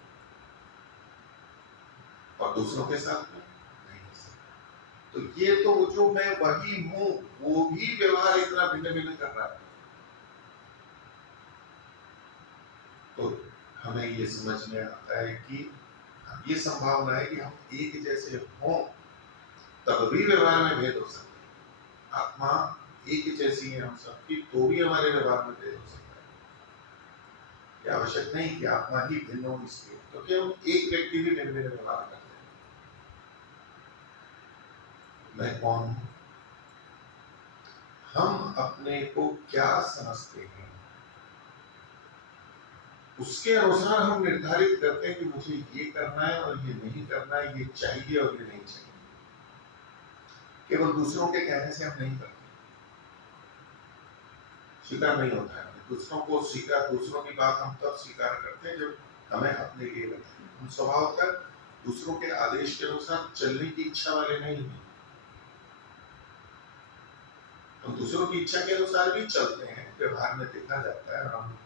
और दूसरों के साथ में नहीं कर सकता। तो ये तो जो मैं वही हूं, वो भी व्यवहार इतना भिन्न भिन्न कर रहा है। तो हमें ये समझ में आता है कि ये संभावना है कि हम एक जैसे हों, तब भी व्यवहार में भेद हो सकता है। आत्मा एक जैसी है हम सबकी, तो भी हमारे व्यवहार में भेद हो सकता है। यह आवश्यक नहीं कि आत्मा ही भिन्न हो, इसलिए क्योंकि हम एक व्यक्ति भी भिन्न भिन्न व्यवहार करते हैं। मैं कौन हूं, हम अपने को क्या समझते हैं, उसके अनुसार हम निर्धारित करते हैं कि मुझे ये करना है और ये नहीं करना है, ये चाहिए और ये नहीं चाहिए। केवल दूसरों के कहने से हम नहीं करते, स्वीकार नहीं होता है। दूसरों को स्वीकार, दूसरों की बात हम तब स्वीकार करते हैं जब हमें अपने लिए लगता है। हम स्वभावतः दूसरों के आदेश के अनुसार चलने की इच्छा वाले नहीं हैं। हम दूसरों की इच्छा के अनुसार भी चलते हैं, व्यवहार में देखा जाता है, और हम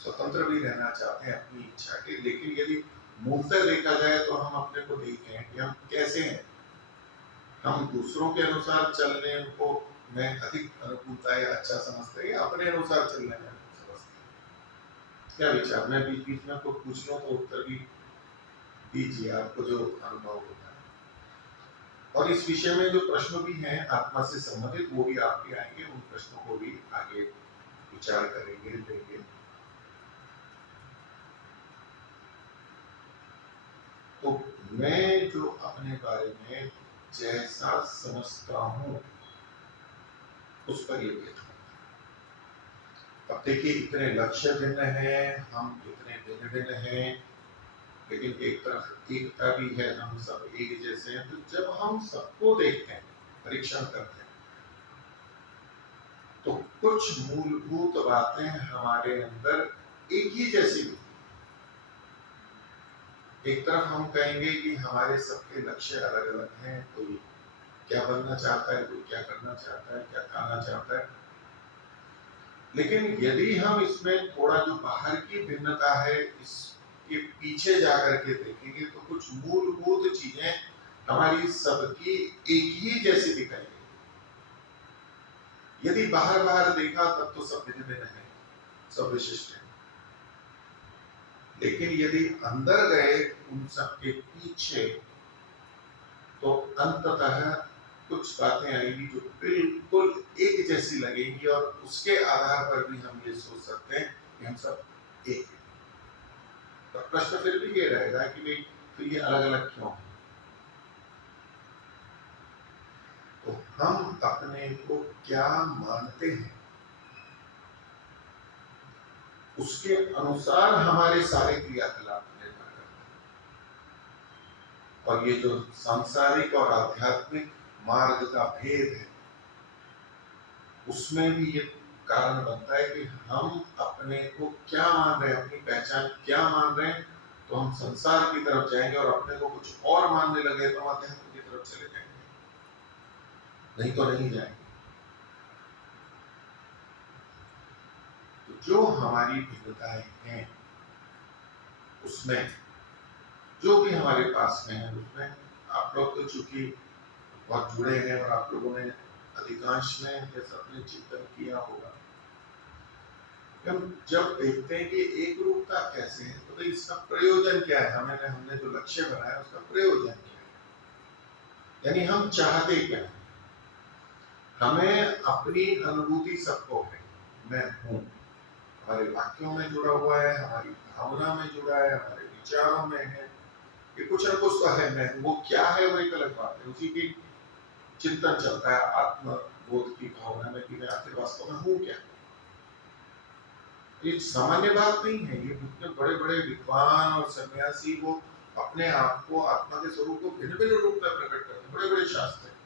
स्वतंत्र भी रहना चाहते हैं अपनी इच्छा के, लेकिन यदि मूलतः देखा जाए तो हम अपने को देखें कि हम कैसे हैं। हम दूसरों के अनुसार चलने को में अधिक अनुकूलता या अच्छा समझते हैं, या अपने अनुसार चलने में समझते हैं? क्या विचार? मैं बीच बीच में आपको पूछ लूं तो उत्तर भी दीजिए, आपको जो अनुभव होता है। और इस विषय में जो प्रश्न भी हैं आत्मा से संबंधित, वो भी आपके आएंगे, उन प्रश्नों को भी आगे विचार करेंगे, लेंगे। तो मैं जो अपने बारे में जैसा समझता हूं उस पर ये भेद। अब देखिए, इतने लक्ष्य भिन्न हैं, हम इतने भिन्न भिन्न हैं, लेकिन एक तरफ एकता भी है, हम सब एक जैसे हैं। तो जब हम सबको देखते हैं, परीक्षण करते हैं, तो कुछ मूलभूत बातें हमारे अंदर एक ही जैसी भी। एक तरफ हम कहेंगे कि हमारे सबके लक्ष्य अलग अलग हैं, कोई क्या बनना चाहता है, कोई क्या करना चाहता है, क्या खाना चाहता है। लेकिन यदि हम इसमें थोड़ा जो बाहर की भिन्नता है इसके पीछे जाकर के देखेंगे, तो कुछ मूलभूत चीजें हमारी सबकी एक ही जैसी दिखाई देगी। यदि बाहर बाहर देखा तब तो सब भिन्न भिन्न है, सब विशिष्ट है, लेकिन यदि अंदर गए उन सबके पीछे, तो अंततः कुछ बातें आएंगी जो बिल्कुल एक जैसी लगेंगी, और उसके आधार पर भी हम ये सोच सकते हैं कि हम सब एक हैं। तो प्रश्न फिर भी ये रहेगा कि भाई फिर ये अलग अलग क्यों है? तो हम अपने को क्या मानते हैं, उसके अनुसार हमारे सारे क्रियाकलाप निर्भर करते हैं। और ये जो सांसारिक और आध्यात्मिक मार्ग का भेद है, उसमें भी ये कारण बनता है कि हम अपने को क्या मान रहे हैं, अपनी पहचान क्या मान रहे हैं। तो हम संसार की तरफ जाएंगे, और अपने को कुछ और मानने लगे तो हम अध्यात्म की तरफ चले जाएंगे, नहीं तो नहीं जाएंगे। तो जो हमारी भिन्नताएं हैं, उसमें जो भी हमारे पास में है, उसमें आप लोग तो चूंकि बहुत जुड़े हैं, और आप लोगों ने अधिकांश ने जैसा अपने चिंतन किया होगा, हम जब देखते हैं कि एक रूपता कैसे है, तो इसका प्रयोजन क्या है, हमने जो लक्ष्य बनाया उसका प्रयोजन क्या है, यानी हम चाहते क्या है। हमें अपनी अनुभूति सबको है, मैं हूँ, हमारे वाक्यों में जुड़ा हुआ है, हमारी भावना में जुड़ा है, हमारे विचारों में है, ये कुछ न कुछ तो है मैं। वो क्या है वो एक अलग बात है, उसी की चिंतन चलता है आत्मबोध की भावना में कि मैं आखिर वास्तव में हूँ क्या। ये सामान्य बात नहीं है, ये कितने बड़े बड़े विद्वान और सन्यासी वो अपने आप को, आत्मा के स्वरूप को भिन्न भिन्न रूप में प्रकट करते हैं, बड़े बड़े शास्त्र हैं।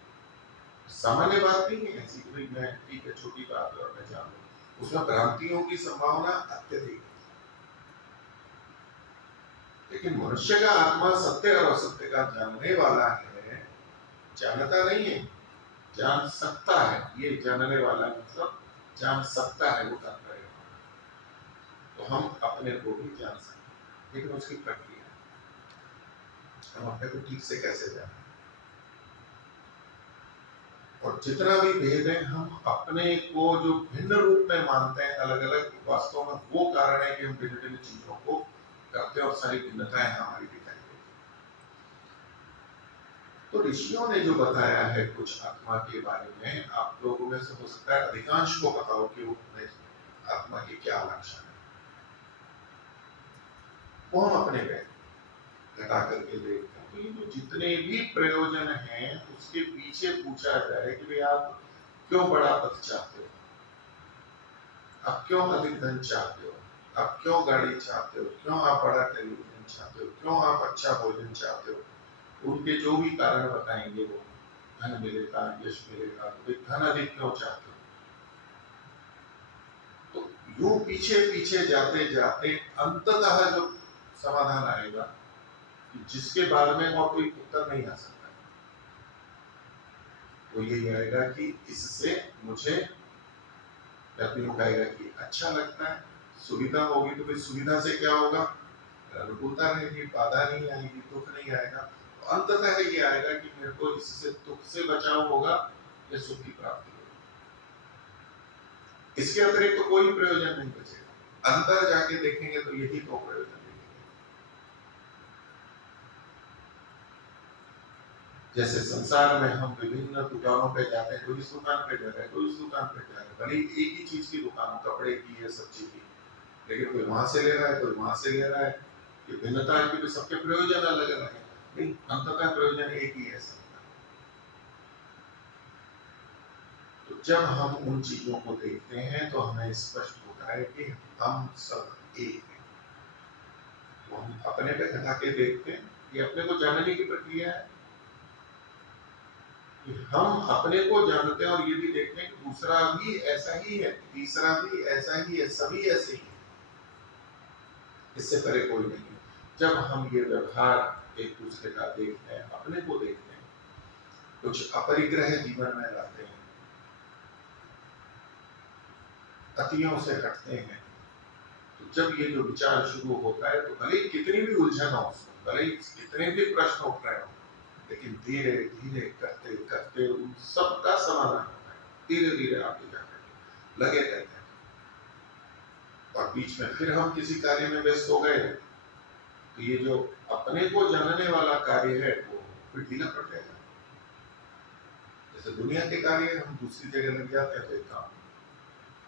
सामान्य बात नहीं है ऐसी कि भाई मैं ठीक है, छोटी बात है और मैं जान लूं। उसमें भ्रांतियों की संभावना अत्यधिक है। लेकिन मनुष्य का आत्मा सत्य और असत्य का जानने वाला है, जानता नहीं है, जान सकता है। ये जानने वाला मतलब जान सकता है, वो तात्पर्य। तो हम अपने को भी जान सकते हैं, लेकिन उसकी प्रक्रिया हम अपने को ठीक से कैसे जाने, और जितना भी भेद है हम अपने को जो भिन्न रूप में मानते हैं अलग अलग, वास्तव में वो कारण है कि हम भिन्न भिन्न चीजों को करते हैं, और सारी भिन्नताएं हमारी दिखाई देती हैं। तो ऋषियों ने जो बताया है कुछ आत्मा के बारे में, आप लोगों में से हो सकता है अधिकांश को पता हो कि वो आत्मा के क्या लक्षण है, वो हम अपने में घटा करके देखते हैं। तो ये जो जितने भी प्रयोजन हैं, उसके पीछे पूछा जाए कि भाई आप क्यों बड़ा पद चाहते हो, आप क्यों अधिक धन चाहते हो, आप क्यों गाड़ी चाहते हो, क्यों आप बड़ा टेलीविजन चाहते हो, क्यों आप अच्छा भोजन चाहते हो, उनके जो भी कारण बताएंगे वो धन मिलेगा, यश मिलेगा, तो धन अधिक क्यों चाहते हो। तो यूं पीछे पीछे जाते जाते अंततः जो समाधान आएगा, जिसके बारे में और कोई उत्तर नहीं आ सकता, वो यही आएगा कि इससे मुझे व्यक्ति को कहेगा कि अच्छा लगता है, सुविधा होगी तो फिर सुविधा से क्या होगा, अनुकूलता रहेगी, बाधा नहीं आएगी, दुख नहीं आएगा। तो अंततः ये आएगा कि मेरे को इससे दुख से बचाव होगा या सुख की प्राप्ति होगी। इसके अतिरिक्त तो कोई प्रयोजन नहीं बचेगा। अंदर जाके देखेंगे तो यही तो प्रयोजन देखेंगे। जैसे संसार में हम विभिन्न दुकानों पे जाते हैं, कोई इस दुकान पे जा रहा है, कोई इस दुकान पे जा रहा है, भले एक ही चीज की दुकान, कपड़े की है, सब्जी की, लेकिन कोई वहां से ले रहा है, कोई वहां से ले रहा है। ये भिन्नता की भी, सबके प्रयोजन अलग अलग है, लेकिन अंततः प्रयोजन एक ही है सबका। तो जब हम उन चीजों को देखते हैं तो हमें स्पष्ट होता है कि हम सब एक हैं। तो हम अपने पे घटा के देखते हैं, ये अपने को जानने की प्रक्रिया है कि हम अपने को जानते हैं और ये भी देखते हैं कि दूसरा भी ऐसा ही है, तीसरा भी ऐसा ही है, सभी ऐसे ही है, इससे परे कोई नहीं है। जब हम ये व्यवहार एक दूसरे का देखते हैं, अपने को देखते हैं, कुछ अपरिग्रह जीवन में लाते हैं, अतियों से हटते हैं, तो जब ये जो विचार शुरू होता है तो भले कितनी भी उलझन हो, भले कितने भी प्रश्न उठ रहे हो, लेकिन धीरे धीरे करते करते उन सब का समाधान होता है। धीरे धीरे आगे जाकर लगे रहते हैं, और बीच में फिर हम किसी कार्य में व्यस्त हो गए तो ये जो अपने को जानने वाला कार्य है वो फिर ढीला पड़ जाएगा। जैसे दुनिया के कार्य हम दूसरी जगह लग जाते हैं तो एक काम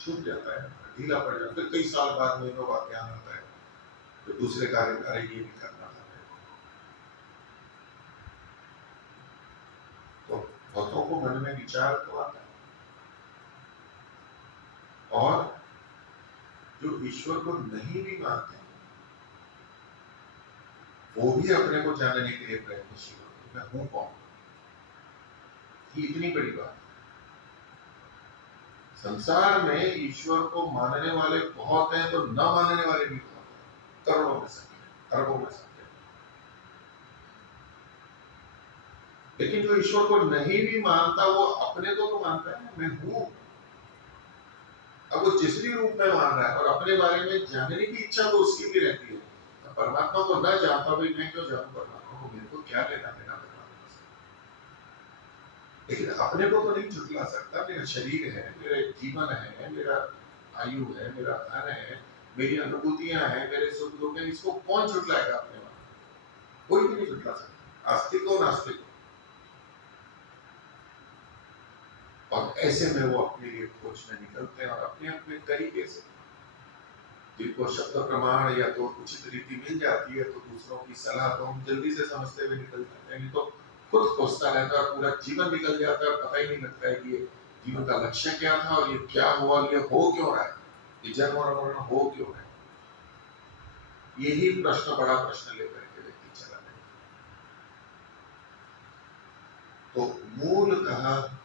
छूट जाता है, ढीला पड़ जाता है, फिर कई साल बाद, महीनों बाद ध्यान आता है तो दूसरे कार्य, अरे ये भी करना था। तो भक्तों को मन में विचार तो आता है, और जो ईश्वर को नहीं भी मानते हैं वो भी अपने को जानने के लिए प्रयत्नशील होते हैं, मैं हूं कौन। ये इतनी बड़ी बात है। संसार में ईश्वर को मानने वाले बहुत हैं तो न मानने वाले भी बहुत हैं, करोड़ों में संख्या, अरबों में संख्या। लेकिन जो ईश्वर को नहीं भी मानता वो अपने को तो मानता है, मैं हूं। अब वो जिस भी रूप में मान रहा है और अपने बारे में जानने की इच्छा तो उसकी भी रहती है। परमात्मा को न जानता भी, मैं क्यों जानूं परमात्मा को, मेरे को क्या लेना देना परमात्मा से। लेकिन अपने को तो नहीं झुठला सकता। मेरा शरीर है, मेरा जीवन है, मेरा आयु है, मेरा धन है, मेरी अनुभूतियां हैं, मेरे सुख दुख हैं, इसको कौन झुठलाएगा अपने बारे? कोई भी नहीं झुठला सकता, आस्तिक हो नास्तिक हो। और ऐसे में वो अपने लिए खोजने निकलते हैं, और अपने अपने तरीके से, जिनको शब्द प्रमाण या तो उचित रीति मिल जाती है तो दूसरों की सलाह तो हम जल्दी से समझते हुए निकल जाते हैं, नहीं तो खुद खोजता रहता है, पूरा जीवन निकल जाता है, पता ही नहीं लगता है कि ये जीवन का लक्ष्य क्या था और ये क्या हुआ, ये हो क्यों रहा है, ये जन्म और मरण हो क्यों रहा है। यही प्रश्न, बड़ा प्रश्न लेकर के व्यक्ति चला है। तो मूलतः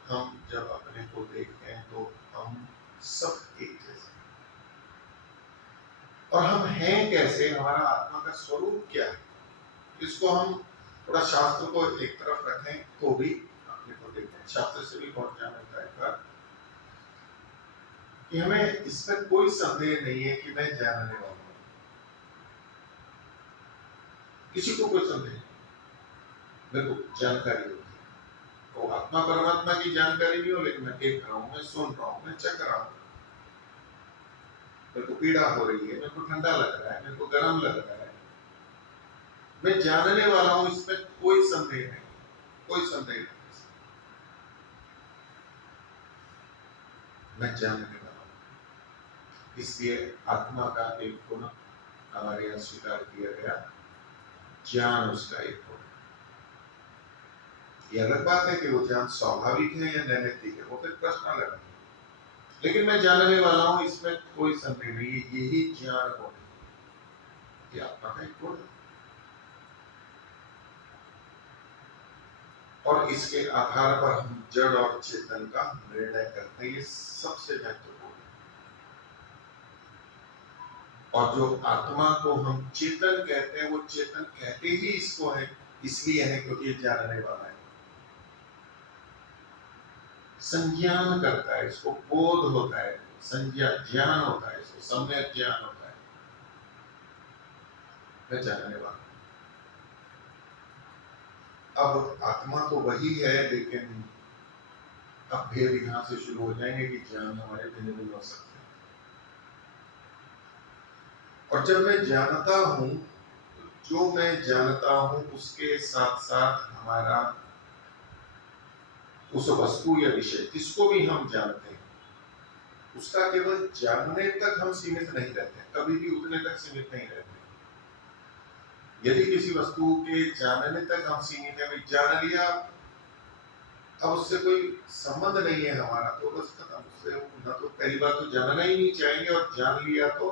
हम जब अपने को देखते हैं तो हम सब एक जैसे, और हम हैं कैसे, हमारा आत्मा का स्वरूप क्या है, इसको हम थोड़ा शास्त्र को एक तरफ रखें तो भी अपने को देखते हैं। शास्त्र से भी बहुत ज्ञान मिलता है पर कि हमें इसमें कोई संदेह नहीं है कि मैं जानने वाला हूं, किसी को कोई संदेह नहीं, मेरे को जानकारी होती है। तो आत्मा परमात्मा की जानकारी नहीं हो, लेकिन मैं देख रहा हूं, मैं सुन रहा हूं, मैं चख रहा हूं, मेरे को पीड़ा हो रही है, मेरे को ठंडा लग रहा है, मेरे को गर्म लग रहा है, मैं जानने वाला हूं, इसमें कोई संदेह नहीं, कोई संदेह नहीं, मैं जानने वाला हूं। इसलिए आत्मा का एक गुण हमारे यहाँ स्वीकार किया गया, ज्ञान उसका एक गुण। ये अलग बात है कि वो ज्ञान स्वाभाविक है या नैमित्तिक है, वो फिर प्रश्न अलग है, लेकिन मैं जानने वाला हूं, इसमें कोई संदेह नहीं है, यही ज्ञान गुण है, ये आत्मा का एक गुण है। और इसके आधार पर हम जड़ और चेतन का निर्णय करते हैं, ये सबसे महत्वपूर्ण है। और जो आत्मा को हम चेतन कहते हैं, वो चेतन कहते ही इसको है, इसलिए है क्योंकि ये जानने वाला है, संज्ञान करता है, इसको बोध होता है, संज्ञा ज्ञान होता है, इसको सम्यक ज्ञान होता है, मैं जानने वाला। अब आत्मा तो वही है, लेकिन अब भेद यहां से शुरू हो जाएंगे कि ज्ञान हमारे भिन्न भिन्न हो सकते हैं। और जब मैं जानता हूं, जो मैं जानता हूं उसके साथ साथ हमारा उस वस्तु या विषय जिसको भी हम जानते हैं, उसका केवल जानने तक हम सीमित नहीं रहते, कभी भी उतने तक सीमित नहीं रहते। यदि किसी वस्तु के जानने तक हम सीमित है, जान लिया, अब उससे कोई संबंध नहीं है हमारा, तो बस खत्म। उससे न तो पहली बार तो जानना ही नहीं चाहेंगे, और जान लिया तो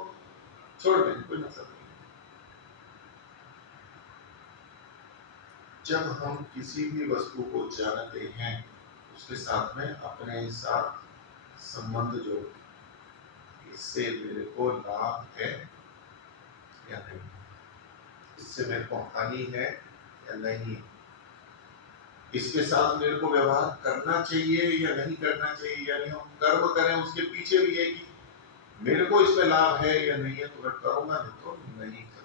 छोड़ देंगे, कोई मतलब नहीं। जब हम किसी भी वस्तु को जानते हैं, उसके साथ में अपने साथ संबंध जोड़, इससे मेरे को लाभ है या नहीं, इससे मेरे को हानि है या नहीं, इसके साथ मेरे को व्यवहार करना चाहिए या नहीं करना चाहिए, यानी हम कर्म करें उसके पीछे भी है कि मेरे को इसमें लाभ है या नहीं है, तो मैं करूंगा, नहीं तो नहीं करूंगा।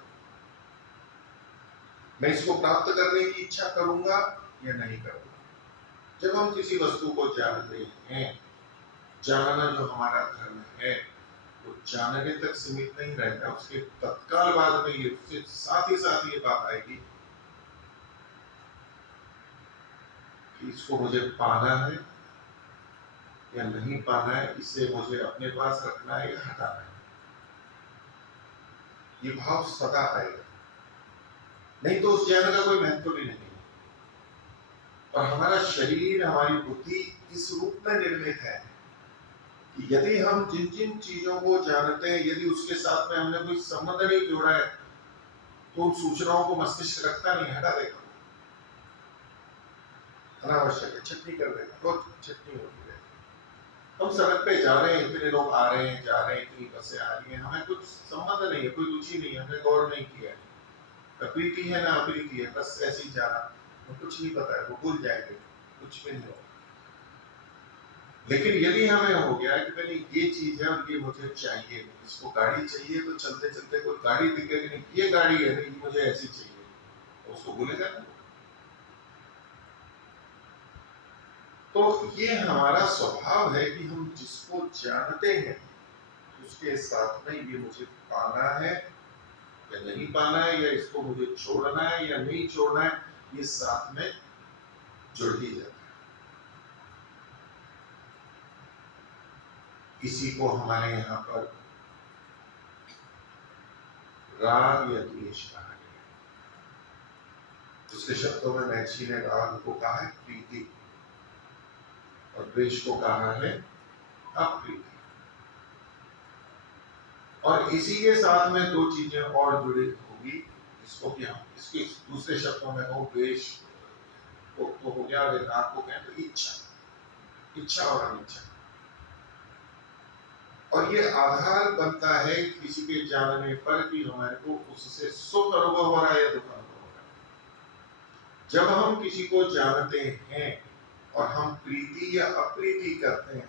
मैं इसको प्राप्त करने की इच्छा करूंगा या नहीं करूंगा। जब हम किसी वस्तु को जानते हैं, जानना जो हमारा धर्म है, वो जानने तक सीमित नहीं रहता, उसके तत्काल बाद में ये, उसके साथ ही ये बात आएगी कि इसको मुझे पाना है या नहीं पाना है, इसे मुझे अपने पास रखना है या हटाना है। ये भाव सदा आएगा, नहीं तो उस ज्ञान का कोई महत्व भी नहीं है। और हमारा शरीर, हमारी बुद्धि इस रूप में निर्मित है कि यदि हम जिन जिन चीजों को जानते हैं, यदि उसके साथ में हमने कोई संबंध नहीं जोड़ा है, तो उन सूचनाओं को मस्तिष्क रखता नहीं, हटा देगा, अनावश्यक है, चटनी कर देगा, रोज चटनी होती है। हम सड़क पे जा रहे हैं, इतने लोग आ रहे हैं, जा रहे हैं, इतनी बसें आ रही हैं, हमें कुछ संबंध नहीं है, कोई रुचि नहीं है, हमने गौर नहीं किया है, प्रीति है ना अप्रीति है, बस ऐसे ही जाना, कुछ नहीं पता है, वो भूल जाएंगे, कुछ भी नहीं होगा। लेकिन यदि हमें हो गया कि मैंने ये चीज है और ये मुझे चाहिए, इसको गाड़ी चाहिए, तो चलते चलते कोई गाड़ी दिखेगी, नहीं ये गाड़ी है, नहीं मुझे ऐसी चाहिए, तो उसको भूलेगा ना। तो ये हमारा स्वभाव है कि हम जिसको जानते हैं, उसके साथ में ये मुझे पाना है या नहीं पाना है, या इसको मुझे छोड़ना है या नहीं छोड़ना है, ये साथ में जुड़ ही जाता है। इसी को हमारे यहाँ पर राग या द्वेष कहा गया। दूसरे शब्दों में महर्षि ने राग को कहा है प्रीति, और द्वेष को कहा है अप्रीति। और इसी के साथ में दो चीजें और जुड़ी होगी, जिसको कि हम इसके दूसरे शब्दों में हो, द्वेष तो हो गया, और राग को कहें तो इच्छा और अनिच्छा। और ये आधार बनता है किसी के जानने पर कि हमारे को उससे सुख अनुभव हो रहा है या दुख अनुभव हो रहा है। जब हम किसी को जानते हैं और हम प्रीति या अप्रीति करते हैं,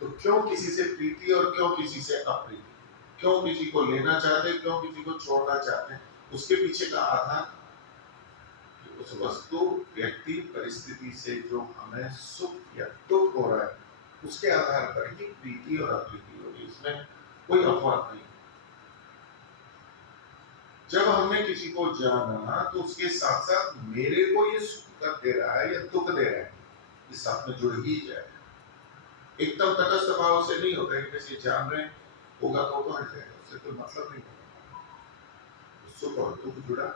तो क्यों किसी से प्रीति और क्यों किसी से अप्रीति, क्यों किसी को लेना चाहते हैं, क्यों किसी को छोड़ना चाहते हैं, उसके पीछे का आधार उस वस्तु, व्यक्ति, परिस्थिति से जो हमें सुख या दुख हो रहा है, उसके आधार पर ही प्रीति और अप्रीति होगी, इसमें कोई अफवाह नहीं। जब हमने किसी को जाना, तो उसके साथ साथ मेरे को ये सुख दे रहा है या दुख दे रहा है, ये साथ में जुड़ ही जाए। एकदम तटस्थ भाव से नहीं होता है कि जैसे जान रहे होगा तो हट जाएगा, उससे कोई मतलब नहीं होगा। सुख और दुख जुड़ा,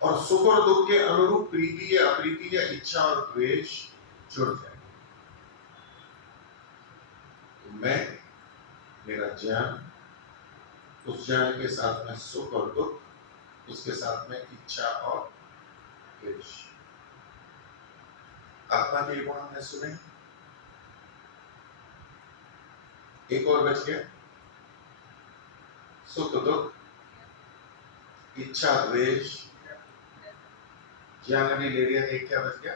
और सुख और दुख के अनुरूप प्रीति या अप्रीति या इच्छा और द्वेष जुड़ जाए। तो मैं, मेरा ज्ञान, उस ज्ञान के साथ में सुख और दुख, उसके साथ में इच्छा और द्वेष। आत्मा के गुण हमने सुने, एक और बच गया, सुख दुख, इच्छा द्वेष, ज्ञान भी ले लिया, एक क्या बच गया,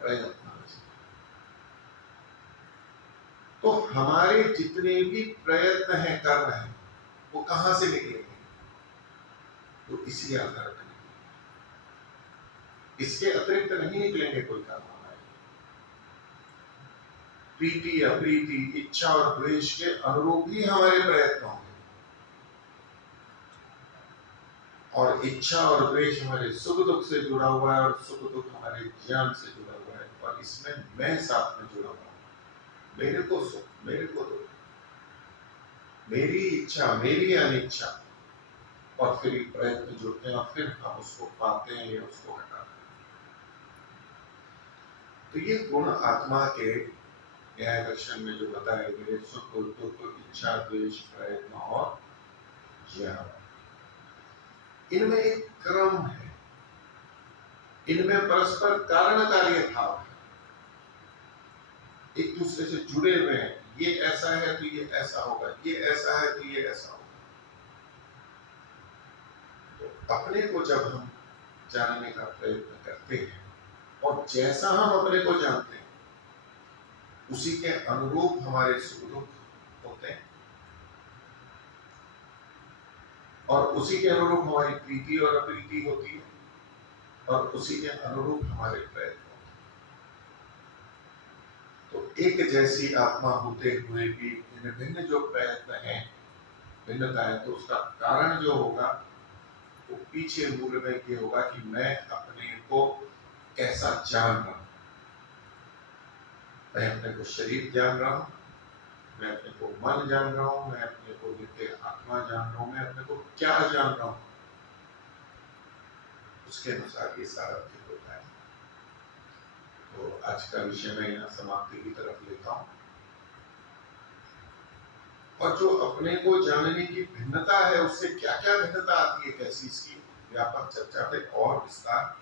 प्रयत्न बच गया। तो हमारे जितने भी प्रयत्न हैं कर रहे हैं वो कहां से निकलेंगे? तो इसी आधार पर निकलेंगे, इसके अतिरिक्त नहीं निकलेंगे कोई काम हमारे। प्रीति अप्रीति, इच्छा और द्वेष के अनुरूप ही हमारे प्रयत्न होंगे, और इच्छा और द्वेष हमारे सुख दुख से जुड़ा हुआ है, और सुख दुख हमारे ज्ञान से जुड़ा हुआ है, और इसमें मैं साथ में जुड़ा हुआ हूं। मेरे को सुख, मेरे को दुख, मेरी इच्छा, मेरी अनिच्छा, और फिर ये प्रयत्न जुड़ते हैं, और फिर हम उसको पाते हैं या उसको हटाते हैं। तो ये गुण आत्मा के न्याय दर्शन में जो बताए गए, सुख दुख, इच्छा द्वेष, प्रयत्न और ज्ञान, इनमें एक क्रम है, इनमें परस्पर कारण कार्य भाव है, एक दूसरे से जुड़े हुए हैं। ये ऐसा है तो ये ऐसा होगा, ये ऐसा है तो ये ऐसा होगा। तो अपने को जब हम जानने का प्रयत्न करते हैं, और जैसा हम अपने को जानते हैं उसी के अनुरूप हमारे सुख दुख होते हैं, और उसी के अनुरूप हमारी प्रीति और अप्रीति होती है, और उसी के अनुरूप हमारे प्रयत्न होते हैं। तो एक जैसी आत्मा होते हुए भी भिन्न भिन्न जो प्रयत्न हैं, भिन्नता है, तो उसका कारण जो होगा वो पीछे मूल में ये होगा कि मैं अपने को कैसा जान रहा हूं। मैं अपने को शरीर जान रहा हूं, मैं अपने को मन जान रहा हूं, मैं अपने को नित्य आत्मा जान रहा हूं, मैं अपने को क्या जान रहा हूं, उसके अनुसार ये सारा फिर होता है। तो आज का विषय मैं यहाँ समाप्ति की तरफ लेता हूँ। और जो अपने को जानने की भिन्नता है, उससे क्या क्या भिन्नता आती है, कैसी, इसकी व्यापक चर्चा पे और विस्तार,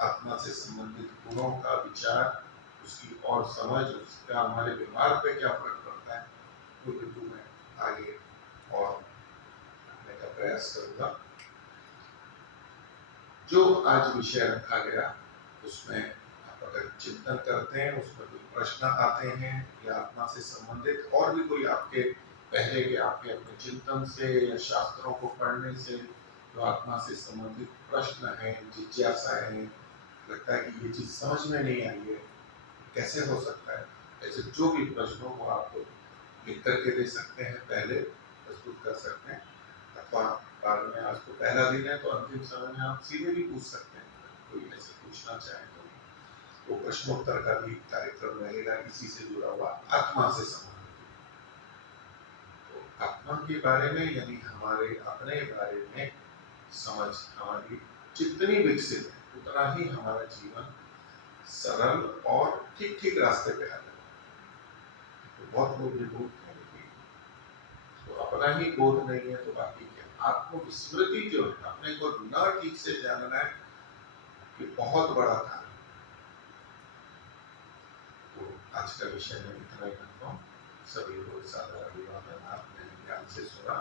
आत्मा से संबंधित गुणों का विचार, उसकी और समझ, उसका हमारे व्यवहार पे क्या फर्क पड़ता है, वो बिंदु मैं आगे और रखने का प्रयास करूंगा। जो आज विषय रखा गया उसमें आप अगर चिंतन करते हैं, उसमें कोई प्रश्न आते हैं या आत्मा से संबंधित और भी कोई आपके पहले के आपके अपने चिंतन से या शास्त्रों को पढ़ने से जो आत्मा से संबंधित प्रश्न है, जिज्ञासा है, लगता है कि ये चीज समझ में नहीं आई है, कैसे हो सकता है, ऐसे जो भी प्रश्न हो वो आप लिख करके दे सकते हैं, पहले प्रस्तुत कर सकते हैं, अथवा बाद में, आज तो पहला दिन है तो अंतिम समय में आप सीधे भी पूछ सकते हैं, कोई ऐसे पूछना चाहे तो। वो प्रश्नोत्तर का भी कार्यक्रम रहेगा इसी से जुड़ा हुआ, आत्मा से संबंधित। तो आत्मा के बारे में, यानी हमारे अपने बारे में समझ हमारी जितनी विकसित है, उतना ही हमारा जीवन सरल और ठीक ठीक रास्ते पे आ जाएगा। तो बहुत लोग विभूत हैं कि तो अपना ही बोध नहीं है तो बाकी क्या। आत्मविस्मृति जो है, अपने को न ठीक से जानना है, कि बहुत बड़ा था। तो आज का विषय में इतना ही रखता हूँ। सभी को सादर अभिवादन, आपने ध्यान से सुना।